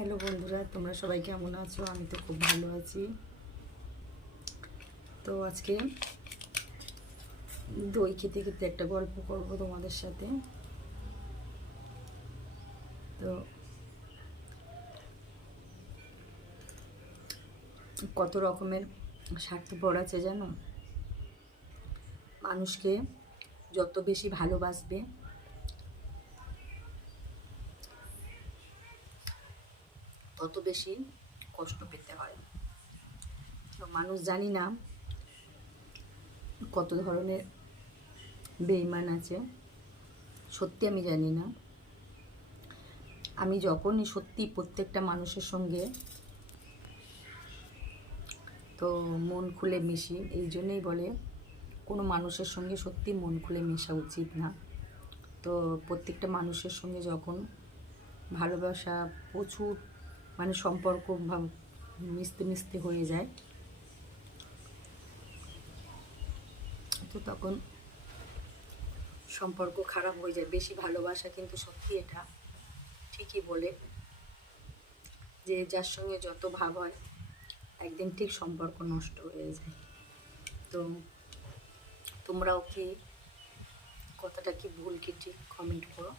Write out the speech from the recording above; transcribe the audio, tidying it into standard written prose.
Hello বন্ধুরা, তোমরা সবাই কেমন আছো? আমি তো খুব ভালো আছি। তো আজকে দই খেতে খেতে একটা গল্প করব তোমাদের সাথে। তো কত রকমের স্বার্থপর আছে জানো? মানুষকে যত বেশি ভালোবাসবে তত বেশি কষ্ট পেতে হয়। তো মানুষ জানি না কত ধরনের বেঈমান আছে, সত্যি আমি জানি না। আমি যখনই সত্যি প্রত্যেকটা মানুষের সঙ্গে তো মন খুলে মিশি, এই জন্যেই বলে কোনো মানুষের সঙ্গে সত্যি মন খুলে মেশা উচিত না। তো প্রত্যেকটা মানুষের সঙ্গে যখন ভালোবাসা প্রচুর সম্পর্ক মিশতে মিশতে হয়ে যায়, তো তখন সম্পর্ক খারাপ হয়ে যায়। বেশি ভালোবাসা কিন্তু সত্যি এটা ঠিকই বলে যে যার সঙ্গে যত ভাব হয় একদিন ঠিক সম্পর্ক নষ্ট হয়ে যায়। তো তোমরাও কি কথাটা কি ভুল কি ঠিক কমেন্ট করো।